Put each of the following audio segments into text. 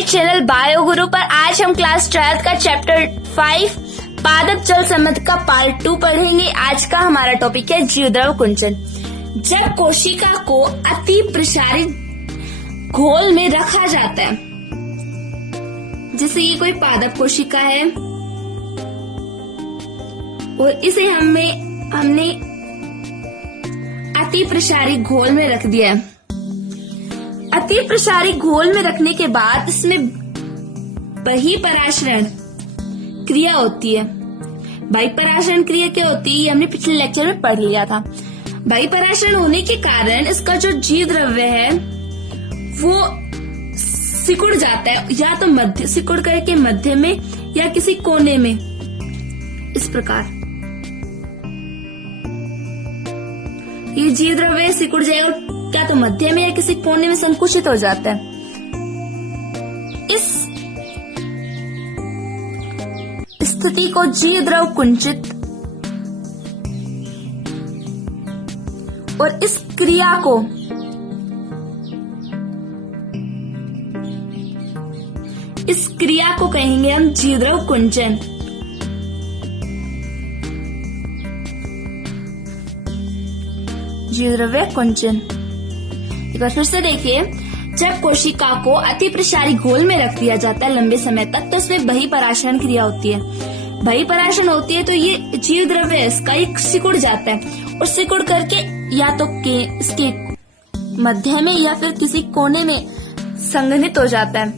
हमारे channel bio गुरु पर आज हम क्लास 12 का चैप्टर 5 पादप जल संबंध का पार्ट 2 पढ़ेंगे। आज का हमारा टॉपिक है जीवद्रव कुंचन। जब कोशिका को अति प्रसारित घोल में रखा जाता है, जैसे ये कोई पादप कोशिका है और इसे हमने अति प्रसारित घोल में रख दिया है। अति प्रसारित घोल में रखने के बाद इसमें बहिःपराशरण क्रिया होती है। बहिःपराशरण क्रिया क्या होती है, ये हमने पिछले लेक्चर में पढ़ लिया था। बहिःपराशरण होने के कारण इसका जो जीव द्रव्य है वो सिकुड़ जाता है, या तो मध्य सिकुड़ करके मध्य में या किसी कोने में, इस प्रकार ये जीव द्रव्य सिकुड़ जाएगा, क्या तो मध्य में या किसी कोने में संकुचित हो जाता है। इस स्थिति को जीव द्रव कुंचित और इस क्रिया को कहेंगे हम जीव द्रव कुंचन। जीव द्रव्य कुंचन। एक बार फिर से देखिए, जब कोशिका को अति प्रसारी घोल में रख दिया जाता है लंबे समय तक, तो उसमें बहिःपराशरण क्रिया होती है। बहिःपराशरण होती है तो ये जीव द्रव्य इसका एक सिकुड़ जाता है और सिकुड़ करके या तो इसके मध्य में या फिर किसी कोने में संघनित हो जाता है,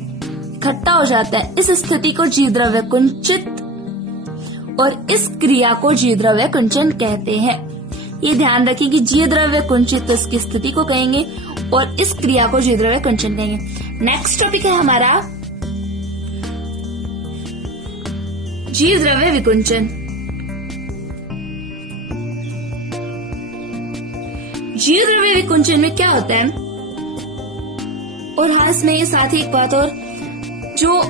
इकट्ठा हो जाता है। इस स्थिति को जीव द्रव्य कुंचित और इस क्रिया को जीव द्रव्य कुंचन कहते हैं। ये ध्यान रखिए कि जीव द्रव्य कुंचित इसकी स्थिति को कहेंगे और इस क्रिया को जीव द्रव्य कुंचन कहेंगे। नेक्स्ट टॉपिक है हमारा जीव द्रव्य विकुंचन। जीव द्रव्य विकुंचन में क्या होता है, और हाँ इसमें ये साथ ही एक बात और, जो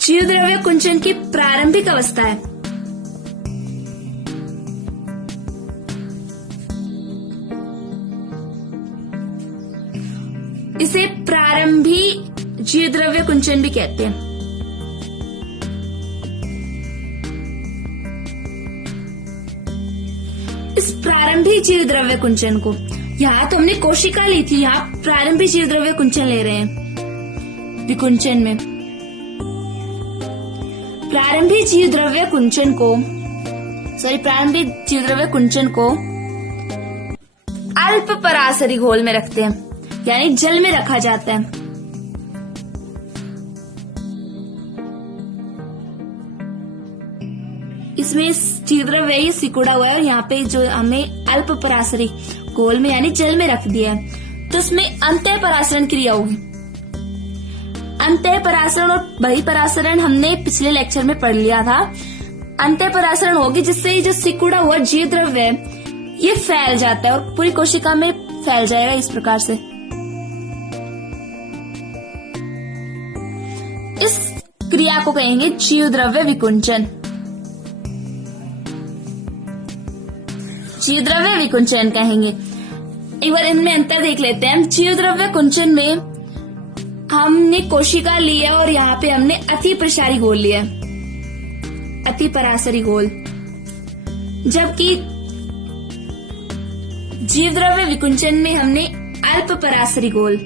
जीव द्रव्य कुंचन की प्रारंभिक अवस्था है, इसे प्रारंभिक जीव द्रव्य कुंचन भी कहते हैं। इस प्रारंभिक जीव द्रव्य कुंचन को, यहाँ तो हमने कोशिका ली थी, यहाँ प्रारंभिक जीव द्रव्य कुंचन ले रहे हैं विकुंचन में। प्रारंभिक जीव द्रव्य कुंचन को अल्प पराशरी घोल में रखते हैं, यानी जल में रखा जाता है। इसमें जीव द्रव्य ये सिकुड़ा हुआ है और यहाँ पे जो हमें अल्प पराशरी घोल में यानी जल में रख दिया है, तो इसमें अंतःपराशरण क्रिया होगी। अंतःपराशरण और बहिःपराशरण हमने पिछले लेक्चर में पढ़ लिया था। अंतःपराशरण होगी जिससे ये जो सिकुड़ा हुआ जीव द्रव्य ये फैल जाता है और पूरी कोशिका में फैल जाएगा इस प्रकार से। इस क्रिया को कहेंगे जीव द्रव्य विकुंचन। जीव द्रव्य विकुंचन कहेंगे। एक बार इनमें अंतर देख लेते हैं। जीव द्रव्य कुंचन में हमने कोशिका लिया और यहाँ पे हमने अति प्रसारी घोल लिया, अति पराशरी घोल, जबकि जीव द्रव्य विकुंचन में हमने अल्प पराशरी घोल।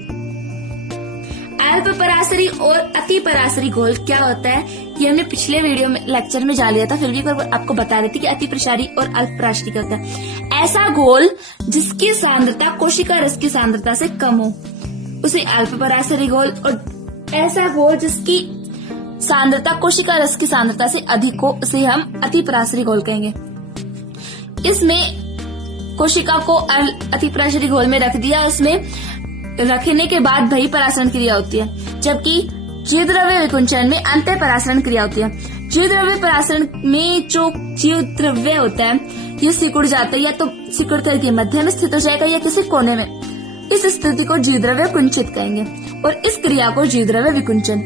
अल्प पराशरी और अति पराशरी घोल क्या होता है ये हमने पिछले वीडियो में लेक्चर में जान लिया था, फिर भी आपको बता देती कि अति प्रसारी और अल्प पराशरी क्या होता है। ऐसा घोल जिसकी सांद्रता कोशिका रस की सांद्रता से कम हो उसे अल्प पराशरी घोल, और ऐसा घोल जिसकी सांद्रता कोशिका रस की सांद्रता से अधिक हो उसे हम अति पराशरी घोल कहेंगे। इसमें कोशिका को अति पराशरी घोल में रख दिया, उसमें रखने के बाद बहिःपराशरण क्रिया होती है, जबकि जीव द्रव्य विकुंचन में अंतःपराशरण क्रिया होती है। जीव द्रव्य पराशरण में जो जीव द्रव्य होता है ये सिकुड़ जाता है, या तो सिकुड़ करके मध्य में स्थित हो जाएगा या किसी कोने में। इस स्थिति को जीव द्रव्य कुंचित कहेंगे और इस क्रिया को जीव द्रव्य विकुंचन।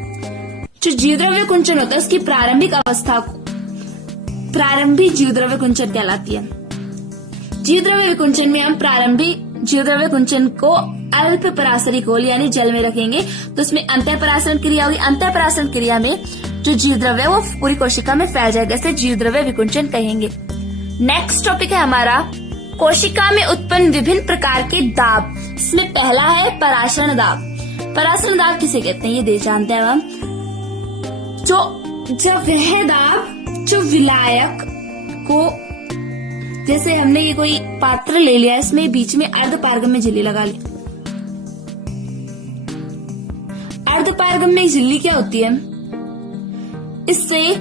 जो जीव द्रव्य कुंचन होता है उसकी प्रारंभिक अवस्था को प्रारंभिक जीव द्रव्य कुंचन कहलाती है। जीव द्रव्य विकुंचन में हम प्रारंभिक जीव द्रव्य कुंचन को अल्प पराशरी घोल यानी जल में रखेंगे तो उसमें अंतःपराशरण क्रिया होगी। अंतःपराशरण क्रिया में जो जीव द्रव्य है वो पूरी कोशिका में फैल जाएगा, इसे जीव द्रव्य विकुंचन कहेंगे। नेक्स्ट टॉपिक है हमारा कोशिका में उत्पन्न विभिन्न प्रकार के दाब। इसमें पहला है पराशरण दाब। पराशरण दाब किसे कहते हैं ये जानते हैं हम। जब वह दाब जो विलायक को, जैसे हमने ये कोई पात्र ले लिया, इसमें बीच में अर्धपारगम्य झिल्ली लगा ली। अर्धपारगम्य झिल्ली क्या होती है, इससे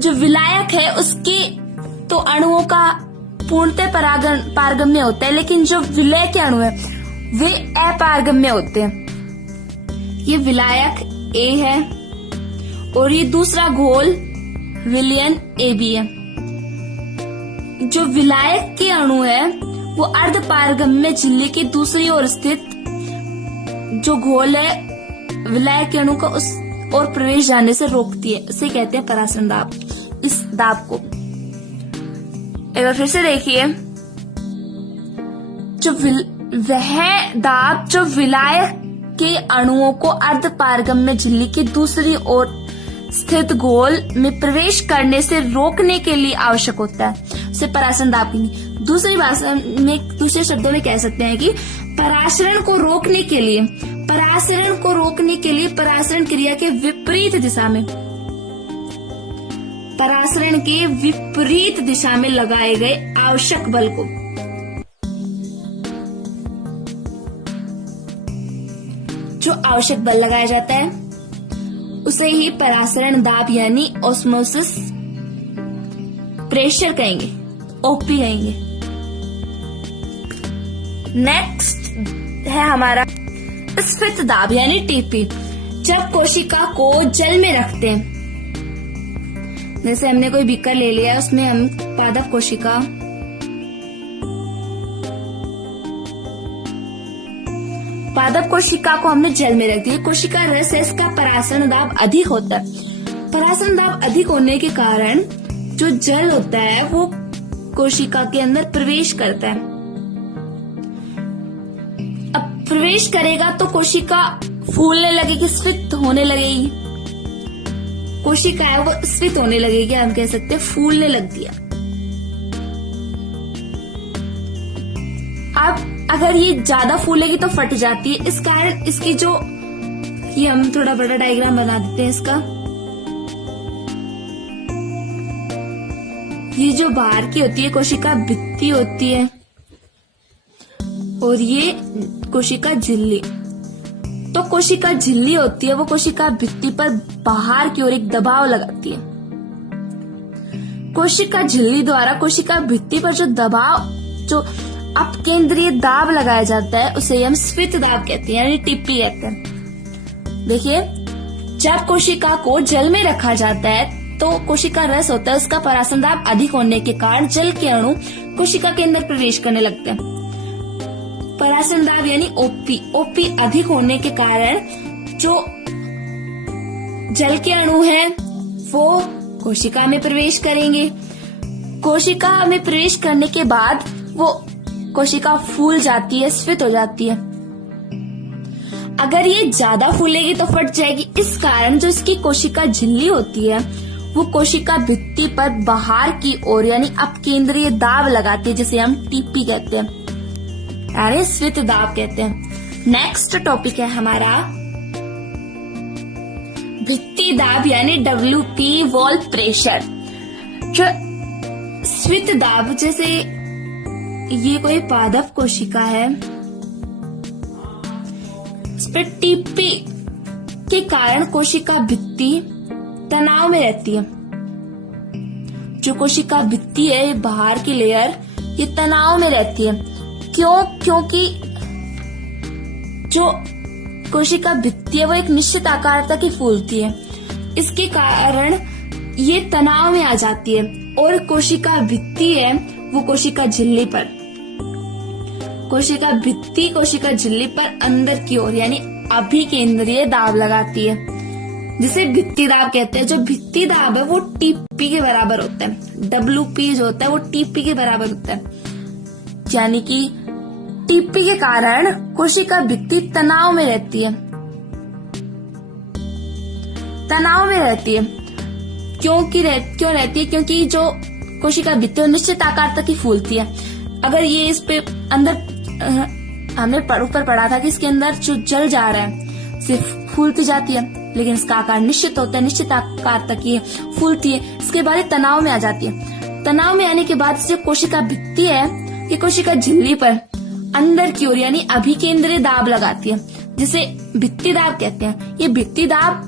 जो विलायक है उसके तो अणुओं का पूर्णतः पारगम्य होता है, लेकिन जो विलय के अणु है वे अपारगम्य होते हैं। ये विलायक ए है और ये दूसरा घोल विलयन ए बी है। जो विलायक के अणु है वो अर्धपारगम्य झिल्ली की दूसरी ओर स्थित जो घोल है विलायक के अणु को उस और प्रवेश जाने से रोकती है, इसे कहते हैं पराशरण दाब। इस दाब को एक बार फिर से देखिए, वह दाब जो विलायक के अणुओं को अर्धपारगम्य झिल्ली की दूसरी ओर स्थित घोल में प्रवेश करने से रोकने के लिए आवश्यक होता है, उसे पराशरण दाब कहेंगे। दूसरी भाषा में, दूसरे शब्दों में कह सकते हैं कि पराशरण को रोकने के लिए पराशरण क्रिया के विपरीत दिशा में, पराशरण के विपरीत दिशा में लगाए गए आवश्यक बल को जो आवश्यक बल लगाया जाता है उसे ही पराशरण दाब यानी ऑस्मोसिस प्रेशर कहेंगे, ओपी कहेंगे। नेक्स्ट है हमारा स्फीत दाब यानी टीपी। जब कोशिका को जल में रखते हैं, जैसे हमने कोई बीकर ले लिया, उसमें हम पादप कोशिका को हमने जल में रख दिया। कोशिका रस है, इसका पराशरण दाब अधिक होता है। पराशरण दाब अधिक होने के कारण जो जल होता है वो कोशिका के अंदर प्रवेश करता है। अब प्रवेश करेगा तो कोशिका फूलने लगेगी, स्फीत होने लगेगी। कोशिका है वो स्फीत होने लगेगी, हम कह सकते हैं फूलने लग दिया। अब अगर ये ज्यादा फूलेगी तो फट जाती है, इस कारण इसकी जो, ये हम थोड़ा बड़ा डायग्राम बना देते हैं इसका। ये जो बाहर की होती है कोशिका भित्ति होती है और ये कोशिका झिल्ली। तो कोशिका झिल्ली होती है वो कोशिका भित्ति पर बाहर की ओर एक दबाव लगाती है। कोशिका झिल्ली द्वारा कोशिका भित्ति पर जो दबाव, जो अपकेंद्रीय दाब लगाया जाता है उसे हम स्फीत दाब कहते हैं, यानी टिप्पी कहते हैं। देखिए, जब कोशिका को जल में रखा जाता है तो कोशिका रस होता है, उसका पराशरण दाब अधिक होने के कारण जल के अणु कोशिका के अंदर प्रवेश करने लगते हैं। पराशरण दाब यानी ओपी अधिक होने के कारण जो जल के अणु हैं वो कोशिका में प्रवेश करेंगे। कोशिका में प्रवेश करने के बाद वो कोशिका फूल जाती है, स्फीत हो जाती है। अगर ये ज्यादा फूलेगी तो फट जाएगी, इस कारण जो इसकी कोशिका झिल्ली होती है वो कोशिका भित्ति पर बाहर की ओर यानी अपकेंद्रीय दाब लगाती है, जिसे हम टीपी कहते हैं, यानी स्फीत दाब कहते हैं। नेक्स्ट टॉपिक है हमारा भित्ति दाब यानी WP वॉल प्रेशर। जो स्फीत दाब, जैसे ये कोई पादप कोशिका है, इस पर टीपी के कारण कोशिका भित्ति तनाव में रहती है। जो कोशिका भित्ति है, ये बाहर की लेयर, ये तनाव में रहती है। क्यों? क्योंकि जो कोशिका भित्ति है वो एक निश्चित आकार तक ही फूलती है, इसके कारण ये तनाव में आ जाती है। और कोशिका भित्ति है वो कोशिका झिल्ली पर, कोशिका भित्ति कोशिका झिल्ली पर अंदर की ओर यानी अभिकेंद्रीय दाब लगाती है, जिसे भित्ति दाब कहते हैं। जो भित्ति दाब है वो टीपी के बराबर होता है। WP जो होता है वो टीपी के बराबर होता है, यानी कि टीपी के कारण कोशिका भित्ति तनाव में रहती है। क्यों रहती है? क्योंकि जो कोशिका भित्ति निश्चित आकार तक ही फूलती है। अगर ये इस पे अंदर हमने ऊपर पढ़ा था कि इसके अंदर जो जल जा रहा है सिर्फ फूलती जाती है, लेकिन इसका आकार निश्चित होता है, निश्चित आकार तक ये फूलती है। इसके बाद ये तनाव में आ जाती है। तनाव में आने के बाद जो कोशिका भित्ति है, ये कोशिका झिल्ली पर अंदर की ओर यानी अभिकेंद्रीय दाब लगाती है, जिसे भित्ति दाब कहते हैं। ये भित्ति दाब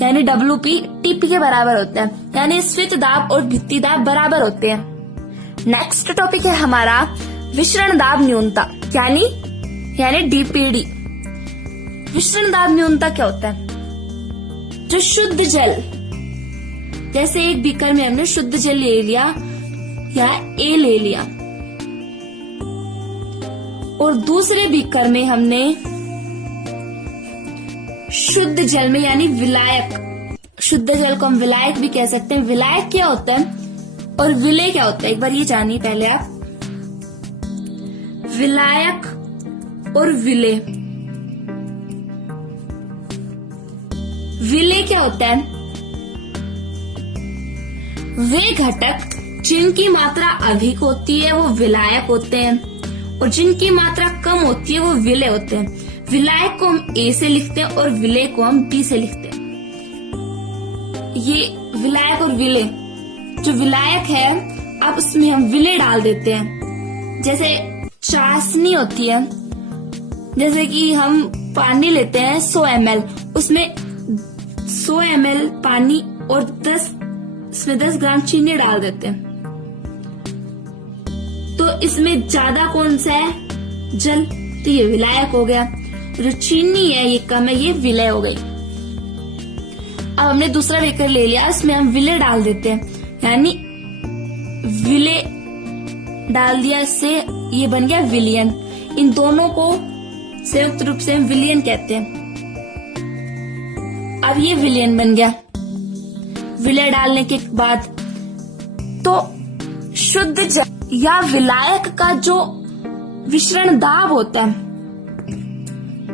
यानी WP TP के बराबर होता है, यानी स्विच दाब और भित्ति दाब बराबर होते हैं। नेक्स्ट टॉपिक है हमारा विसरण दाब न्यूनता यानी DPD। विसरण दाब न्यूनता क्या होता है? जो शुद्ध जल, जैसे एक बीकर में हमने शुद्ध जल ले लिया या A ले लिया और दूसरे बीकर में हमने शुद्ध जल में यानी विलायक, शुद्ध जल को हम विलायक भी कह सकते हैं। विलायक क्या होता है और विलेय क्या होता है, एक बार ये जानिए पहले आप। विलायक और विलेय, विलेय क्या होता है? वे घटक जिनकी मात्रा अधिक होती है वो विलायक होते हैं और जिनकी मात्रा कम होती है वो विलेय होते हैं। विलायक को हम A से लिखते हैं और विलेय को हम B से लिखते हैं। ये विलायक और विलेय, जो विलायक है अब उसमें हम विलेय डाल देते हैं। जैसे चाशनी होती है, जैसे कि हम पानी लेते हैं 100 ml, उसमें 100 ml पानी और 10 ग्राम चीनी डाल देते हैं, तो इसमें ज्यादा कौन सा है? जल, तो ये विलायक हो गया। जो चीनी है ये कम है, ये विलेय हो गई। अब हमने दूसरा बेकर ले लिया, इसमें हम विलेय डाल देते हैं, यानी विलेय डाल दिया, इससे ये बन गया विलियन। इन दोनों को संयुक्त रूप से हम विलियन कहते हैं। अब ये विलियन बन गया विलेय डालने के बाद। तो शुद्ध जल या विलायक का जो विसरण दाब होता है,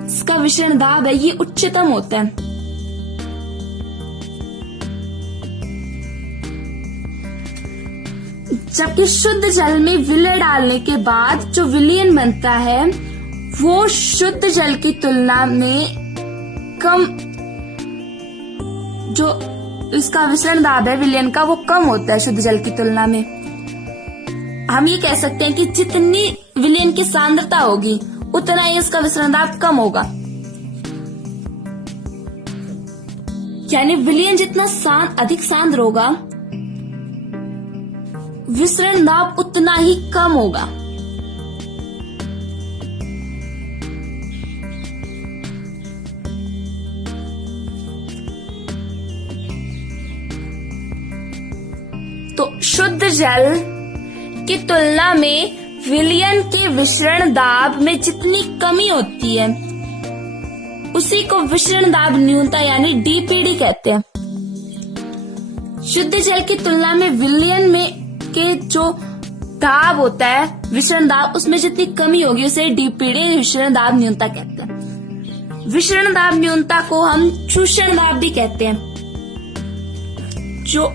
इसका विसरण दाब है, ये उच्चतम होता है। जबकि शुद्ध जल में विलेय डालने के बाद जो विलियन बनता है वो शुद्ध जल की तुलना में कम, जो इसका विसरण दाब है विलियन का वो कम होता है शुद्ध जल की तुलना में। हम ये कह सकते हैं कि जितनी विलियन की सांद्रता होगी उतना ही इसका विसरण दाब कम होगा, यानी विलियन जितना अधिक सांद्र होगा विसरण दाब उतना ही कम होगा। तो शुद्ध जल की तुलना में विलियन के विसरण दाब में जितनी कमी होती है उसी को विसरण दाब न्यूनता यानी DPD कहते हैं। शुद्ध जल की तुलना में विलियन में के जो दाब होता है विसरण दाब, उसमें जितनी कमी होगी उसे DPD विसरण दाब न्यूनता कहते हैं। विसरण दाब न्यूनता को हम चूषण दाब भी कहते हैं। जो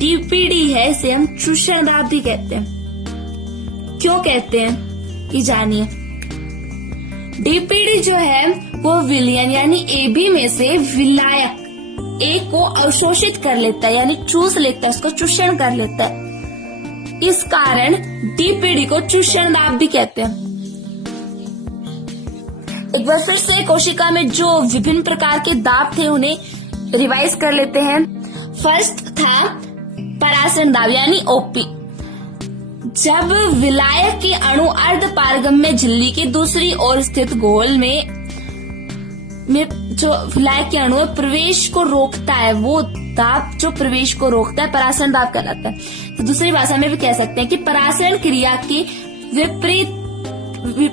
DPD है इसे हम चूषण दाब भी कहते हैं। क्यों कहते हैं ये जानिए। DPD जो है वो विलियन यानी AB में से विलायक A को अवशोषित कर लेता है, यानी चूस लेता है, उसको चूषण कर लेता है। इस कारण DPD को चूषण दाब भी कहते हैं। एक बार फिर से कोशिका में जो विभिन्न प्रकार के दाब थे उन्हें रिवाइज कर लेते हैं। फर्स्ट था परासरण दाब यानी OP। जब विलायक के अणु अर्ध पारगम्य झिल्ली की दूसरी ओर स्थित घोल में जो विलायक के अणु प्रवेश को रोकता है, वो दाब जो प्रवेश को रोकता है परासरण दाब कहलाता है। तो दूसरी भाषा में भी कह सकते हैं कि परासरण क्रिया की विपरीत,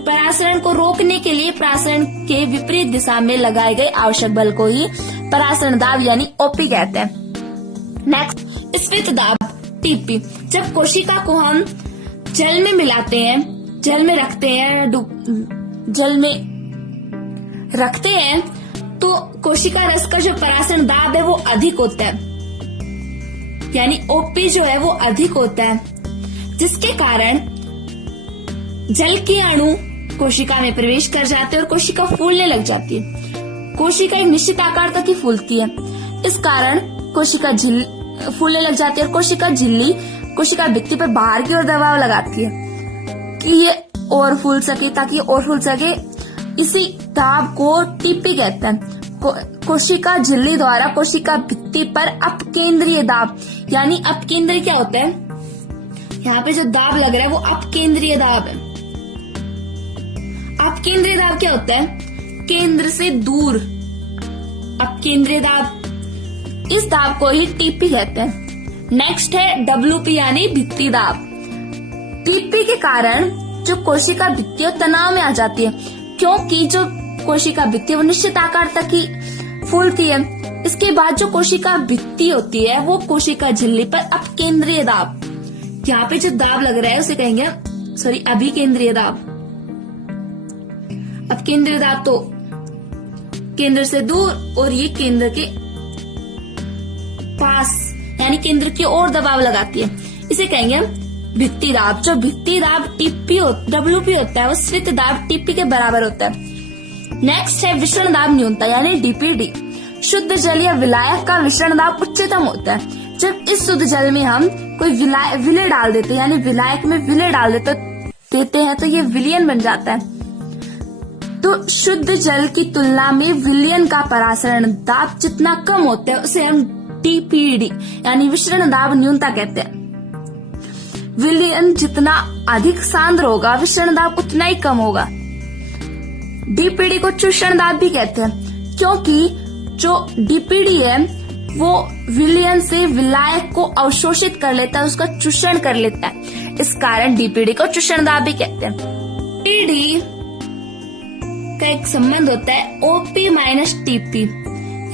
परासरण को रोकने के लिए परासरण के विपरीत दिशा में लगाए गए आवश्यक बल को ही परासरण दाब यानी OP कहते हैं। नेक्स्ट स्फीत दाब TP। जब कोशिका को हम जल में मिलाते हैं, जल में रखते हैं, जल में रखते हैं तो कोशिका रस का जो परासरण दाब है वो अधिक होता है, यानी ओपी जो है वो अधिक होता है, जिसके कारण जल के अणु कोशिका में प्रवेश कर जाते हैं और कोशिका फूलने लग जाती है। कोशिका एक निश्चित आकार तक ही फूलती है, इस कारण कोशिका फूलने लग जाती है और कोशिका झिल्ली कोशिका भित्ति पर बाहर की ओर दबाव लगाती है कि ये और फूल सके, ताकि और फूल सके। इसी दाब को टीपी कहते हैं। कोशिका झिल्ली द्वारा कोशिका भित्ति पर अपकेंद्रीय दाब, यानी अपकेंद्रीय क्या होता है, यहाँ पे जो दाब लग रहा है वो अपकेंद्रीय दाब है। अपकेंद्रीय दाब क्या होता है, केंद्र से दूर अपकेंद्रीय दाब, इस दाब को ही टीपी कहते हैं। नेक्स्ट है डब्ल्यूपी यानी भित्ति दाब। टीपी के कारण जो कोशिका भित्ति तनाव में आ जाती है, क्योंकि जो कोशिका भित्ति वो निश्चित आकार तक ही फूलती है। इसके बाद जो कोशिका भित्ति होती है वो कोशिका झिल्ली पर अपकेंद्रीय दाब, यहाँ पे जो दाब लग रहा है उसे कहेंगे अभिकेंद्रीय दाब। अपकेंद्रीय दाब तो केंद्र से दूर और ये केंद्र के पास यानी केंद्र की ओर दबाव लगाती है, इसे कहेंगे भित्ति दाब। जो भित्ति दाब डब्ल्यूपी होता है वो स्वित दाब टीपी के बराबर होता है। नेक्स्ट है विसरण दाब न्यूनता यानी डीपीडी। शुद्ध जल या विलायक का विसरण दाब उच्चतम होता है। जब इस शुद्ध जल में हम कोई विलय डाल देते हैं, यानी विलायक में विलय डाल देते हैं तो ये विलयन बन जाता है। तो शुद्ध जल की तुलना में विलयन का परासरण दाब जितना कम होता है उसे हम डीपीडी यानी विसरण दाब न्यूनता कहते हैं। विलयन जितना अधिक सांद्र होगा विसरण दाब उतना ही कम होगा। डीपीडी को चूषण दाब भी कहते हैं, क्योंकि जो डीपीडी है वो विलयन से विलायक को अवशोषित कर लेता है, उसका चूषण कर लेता है, इस कारण डीपीडी को चूषण दाब भी कहते हैं। डीपीडी का एक संबंध होता है ओपी माइनस टीपी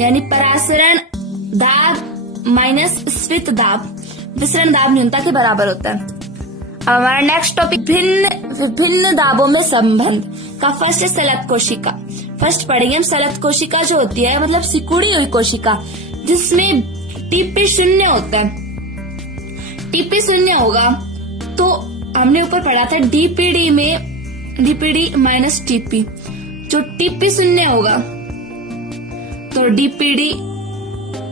यानी परासरण दाब माइनस स्वित दाब विसरण दाब न्यूनता के बराबर होता है। अब हमारा नेक्स्ट टॉपिक विभिन्न दाबों में संबंध का फर्स्ट है सलत कोशिका। फर्स्ट पढ़ेंगे हम सलत कोशिका जो होती है मतलब सिकुड़ी हुई कोशिका, जिसमें टीपी शून्य होता है। टीपी शून्य होगा तो हमने ऊपर पढ़ा था डीपीडी में डीपीडी माइनस टीपी, जो टीपी शून्य होगा तो डीपीडी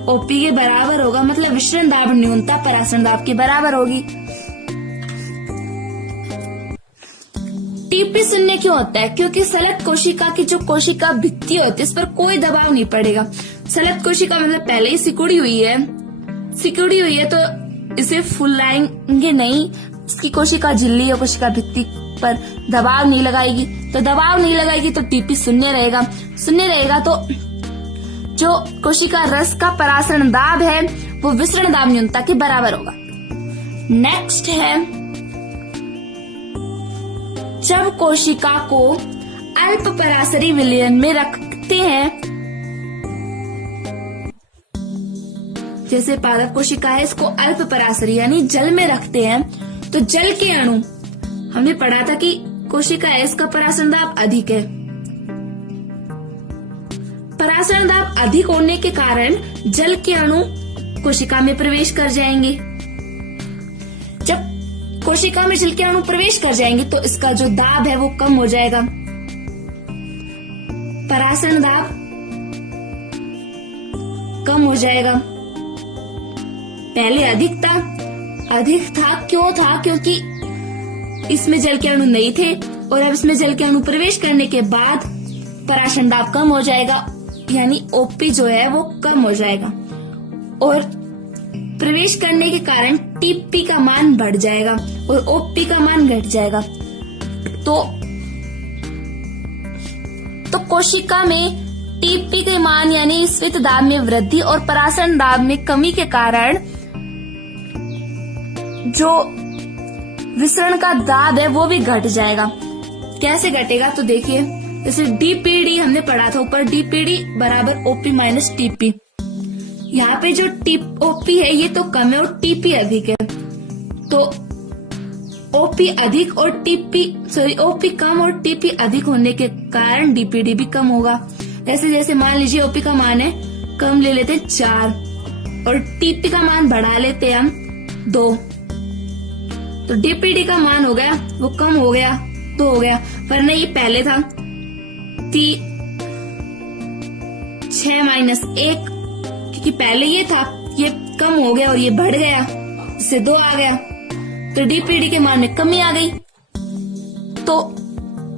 ओपी के बराबर होगा, मतलब विसरण दाब न्यूनता परासरण दाब के बराबर होगी। टीपी शून्य क्यों होता है, क्योंकि सलत कोशिका की जो कोशिका भित्ति होती है इस पर कोई दबाव नहीं पड़ेगा। सलत कोशिका मतलब पहले ही सिकुड़ी हुई है तो इसे फुलाएंगे नहीं, इसकी कोशिका झिल्ली या कोशिका भित्ति पर दबाव नहीं लगाएगी, तो दबाव नहीं लगाएगी तो टीपी शून्य रहेगा तो जो कोशिका रस का परासरण दाब है वो विसरण दाब न्यूनता के बराबर होगा। नेक्स्ट है जब कोशिका को अल्प परासरी विलयन में रखते हैं, जैसे पादप कोशिका है इसको अल्प परासरी यानी जल में रखते हैं, तो जल के अणु हमने पढ़ा था कि कोशिका है इसका परासरण दाब अधिक है। परासरण दाब अधिक होने के कारण जल के अणु कोशिका में प्रवेश कर जाएंगे। जब कोशिका में जल के अणु प्रवेश कर जाएंगे तो इसका जो दाब है वो कम हो जाएगा। परासरण दाब कम हो जाएगा। पहले अधिक था क्यों था, क्योंकि इसमें जल के अणु नहीं थे और अब इसमें जल के अणु प्रवेश करने के बाद परासरण दाब कम हो जाएगा, यानी ओपी जो है वो कम हो जाएगा और प्रवेश करने के कारण टीपी का मान बढ़ जाएगा और ओपी का मान घट जाएगा। तो कोशिका में टीपी के मान यानी स्वित दाब में वृद्धि और परासरण दाब में कमी के कारण जो विसरण का दाब है वो भी घट जाएगा। कैसे घटेगा तो देखिए, जैसे डीपीडी हमने पढ़ा था ऊपर, डीपीडी बराबर ओपी माइनस टीपी। यहाँ पे जो ओपी है ये तो कम है और टीपी अधिक है, तो ओपी अधिक और ओपी कम और टीपी अधिक होने के कारण डीपीडी भी कम होगा। जैसे जैसे मान लीजिए ओपी का मान है कम ले लेते 4 और टीपी का मान बढ़ा लेते हम 2, तो डीपीडी का मान हो गया वो कम हो गया 2 हो गया, वरना ये पहले था 6 माइनस 1, क्योंकि पहले ये था ये कम हो गया और ये बढ़ गया, इससे 2 आ गया, तो डीपीडी के मान में कमी आ गई। तो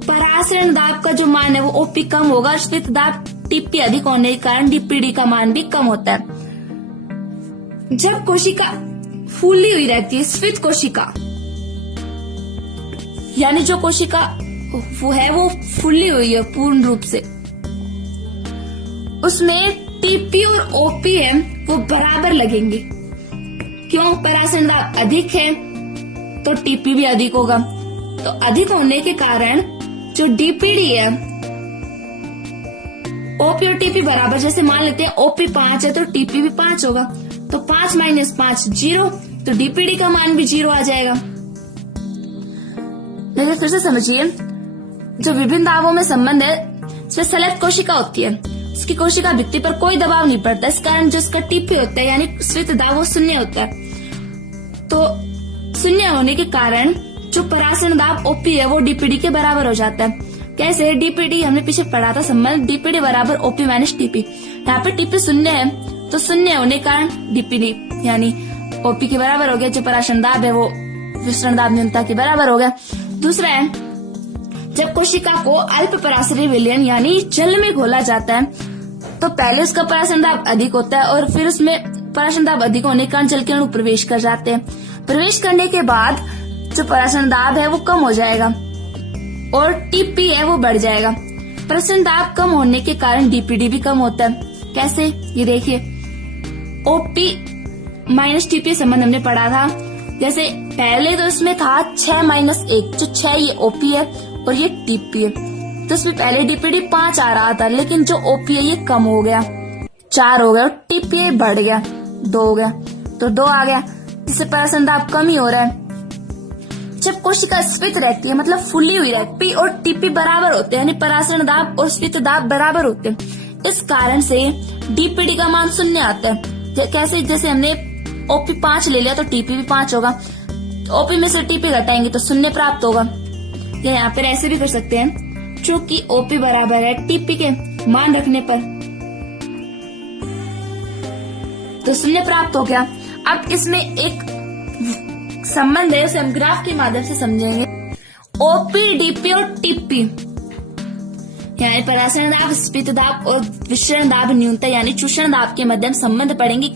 परासरण दाब का जो मान है वो ओपी कम होगा, स्फीत दाब टीपी अधिक होने के कारण डीपीडी का मान भी कम होता है। जब कोशिका फूली हुई रहती है, स्फीत कोशिका यानी जो कोशिका वो फूली हुई है पूर्ण रूप से, उसमें टीपी और ओपी है वो बराबर लगेंगे। क्यों? परासरण दाब अधिक है तो टीपी भी अधिक होगा, तो अधिक होने के कारण जो डीपीडी है, ओपी और टीपी बराबर, जैसे मान लेते हैं ओपी 5 है तो टीपी भी 5 होगा, तो 5 माइनस 5 0, तो डीपीडी का मान भी 0 आ जाएगा। लेकिन फिर से समझिए, जो विभिन्न दाबों में संबंध है, इसमें सलत कोशिका होती है, उसकी कोशिका भित्ति पर कोई दबाव नहीं पड़ता, इस कारण जो उसका टीपी होता है यानी स्फीत दाब वो 0 होता है। तो 0 होने के कारण जो परासरण दाब ओपी है वो डीपीडी के बराबर हो जाता है। कैसे? डीपीडी हमने पीछे पढ़ा था संबंध, डीपीडी बराबर ओपी माइनस टीपी। यहाँ पे टीपी 0 है तो 0 होने के कारण डीपीडी यानी ओपी के बराबर हो गया, जो परासरण दाब है वो विसरण दाब न्यूनता के बराबर हो गया। दूसरा है, जब कोशिका को अल्प परासरी विलयन यानी जल में घोला जाता है तो पहले उसका परासरण दाब अधिक होता है और फिर उसमें परासरण दाब अधिक होने के कारण जल के अणु प्रवेश कर जाते हैं। प्रवेश करने के बाद जो परासरण दाब है वो कम हो जाएगा और टीपी है वो बढ़ जाएगा। परासरण दाब कम होने के कारण डीपीडी भी कम होता है। कैसे? ये देखिए, ओपी माइनस टीपी संबंध हमने पढ़ा था। जैसे पहले तो इसमें था 6 माइनस 1, जो 6 ये ओपी है और ये टीपी है, तो इसमें पहले डीपीडी 5 आ रहा था, लेकिन जो ओपी है ये कम हो गया, 4 हो गया, और टीपी बढ़ गया, 2 हो गया, तो 2 आ गया, जिससे परासरण दाब कम ही हो रहा है। जब कोशिका स्फीत रहती है मतलब फूली हुई रहती है, पी और टीपी बराबर होते हैं, यानी परासरण दाब और स्फीत दाब बराबर होते हैं, इस कारण से डीपीडी का मान 0 आता है। कैसे? जैसे हमने ओपी 5 ले लिया तो टीपी भी 5 होगा, ओपी में से टीपी घटाएंगे तो 0 प्राप्त होगा। या यहाँ पर ऐसे भी कर सकते हैं, चूंकि ओपी बराबर है टीपी के, मान रखने पर तो 0 प्राप्त हो गया। अब इसमें एक संबंध है, उसे हम ग्राफ के माध्यम से समझेंगे। ओपी, डीपी और टीपी यानी परासरण दाब, स्फीत दाब और विसरण दाब न्यूनता यानी चूषण दाब के मध्य संबंध पढ़ेंगे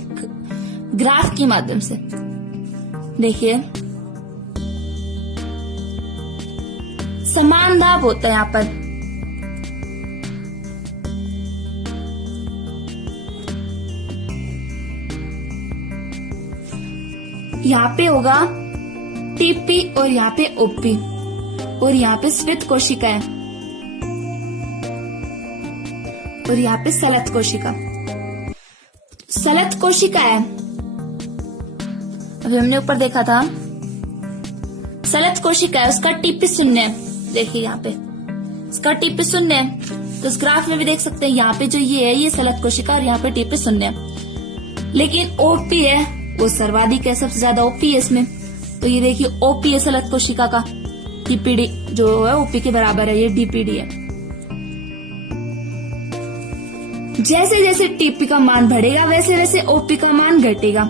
ग्राफ के माध्यम से। देखिए, समान दाब होता है यहाँ पर, यहाँ पे होगा टीपी और यहाँ पे ओपी और यहाँ पे स्फीत कोशिका है और यहाँ पे सलत कोशिका। सलत कोशिका है, अभी हमने ऊपर देखा था, सलत कोशिका है, उसका टीपी 0 है। देखिए यहाँ पे इसका टीपी 0 है, तो इस ग्राफ में भी देख सकते हैं, यहाँ पे जो ये है ये सलत कोशिका और यहाँ पे टीपी 0 है। लेकिन ओपी है वो सर्वाधिक है, सबसे ज्यादा ओपी है इसमें, तो ये देखिए ओपी है सलत कोशिका का, डीपीडी जो है ओपी के बराबर है, ये डीपीडी है। जैसे जैसे टीपी का मान बढ़ेगा वैसे वैसे ओपी का मान घटेगा,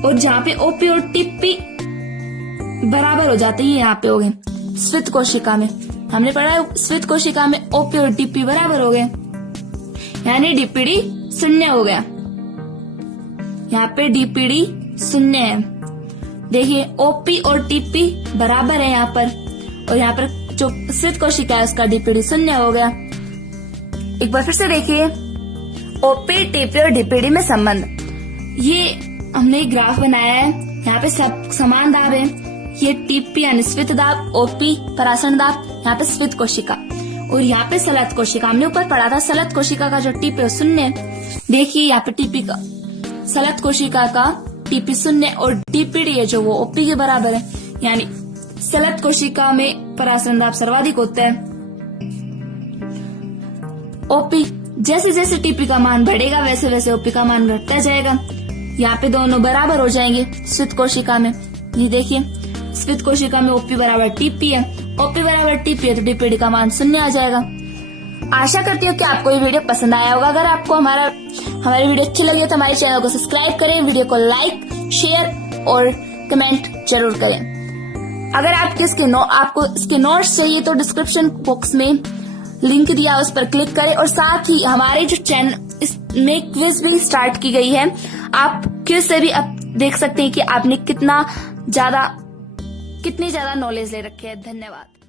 और जहाँ पे ओपी और टीपी बराबर हो जाते हैं यहाँ पे हो गए स्फीत कोशिका में, हमने पढ़ा है स्फीत कोशिका में ओपी और टीपी बराबर हो गए, यानी डीपीडी 0 हो गया। यहाँ पे डीपीडी 0 है, देखिए ओपी और टीपी बराबर है यहाँ पर, और यहाँ पर जो स्फीत कोशिका है उसका डीपीडी 0 हो गया। एक बार फिर से देखिए, ओपी, टीपी और डीपीडी में संबंध, ये हमने ग्राफ बनाया है, यहाँ पे सब समान दाब है, ये टीपी यानी स्फीत दाब, ओपी परासरण दाब, यहाँ पे स्फीत कोशिका, और यहाँ पे सलत कोशिका। हमने ऊपर पढ़ा था सलत कोशिका का जो टीपी 0 है, देखिए यहाँ पे टीपी का, सलत कोशिका का टीपी 0 और डीपीडी है जो वो ओपी के बराबर है, यानी सलत कोशिका में पराशरण दाब सर्वाधिक होता है। ओपी, जैसे जैसे टीपी का मान बढ़ेगा वैसे वैसे ओपी का मान घटता जाएगा। यहाँ पे दोनों बराबर हो जाएंगे स्वित कोशिका में। ये देखिए स्वित कोशिका में ओपी बराबर टीपी है, ओपी बराबर टीपी है तो डीपीडी का मान 0 आ जाएगा। आशा करती हूँ कि आपको ये वीडियो पसंद आया होगा। अगर आपको हमारी वीडियो अच्छी लगी तो हमारे चैनल को सब्सक्राइब करें, वीडियो को लाइक, शेयर और कमेंट जरूर करें। अगर आपको इसके नोट्स चाहिए तो डिस्क्रिप्शन बॉक्स में लिंक दिया, उस पर क्लिक करें। और साथ ही हमारे जो चैनल इसमें क्विज भी स्टार्ट की गई है, आप क्विज से भी अब देख सकते हैं कि आपने कितनी ज्यादा नॉलेज ले रखी है। धन्यवाद।